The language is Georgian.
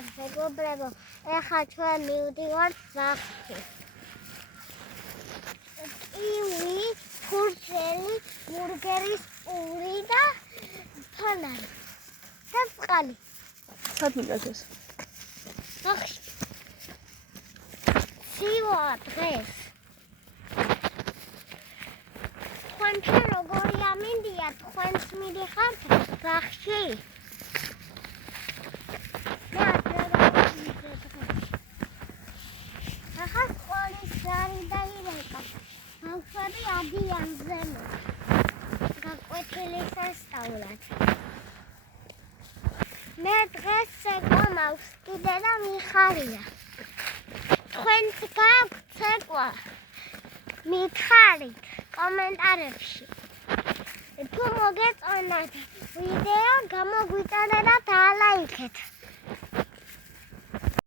ვარ მეგობრებო, ეხლა ჩვენ მივდივართ სახლში. კივი, ფურჩელი, ბურგერის პური და ფანარი. და წყალი. სად მიგაჩეს? სახლში. ცივა დღეს. თქვენთან როგორი ამინდია, თქვენს მიდიხართ სახლში? ახლა სკოლის ზარი დაირეკა. ბავშვები ადიან ზემო. გაკვეთილი სასწავლად. მე დღეს ცეკვა მაქვს კიდე და მიხარია. თქვენც გაქვთ ცეკვა? მითხარით კომენტარებში. თუ მოგეწონათ ვიდეო, გამოგვიწოდეთ და დალაიქეთ.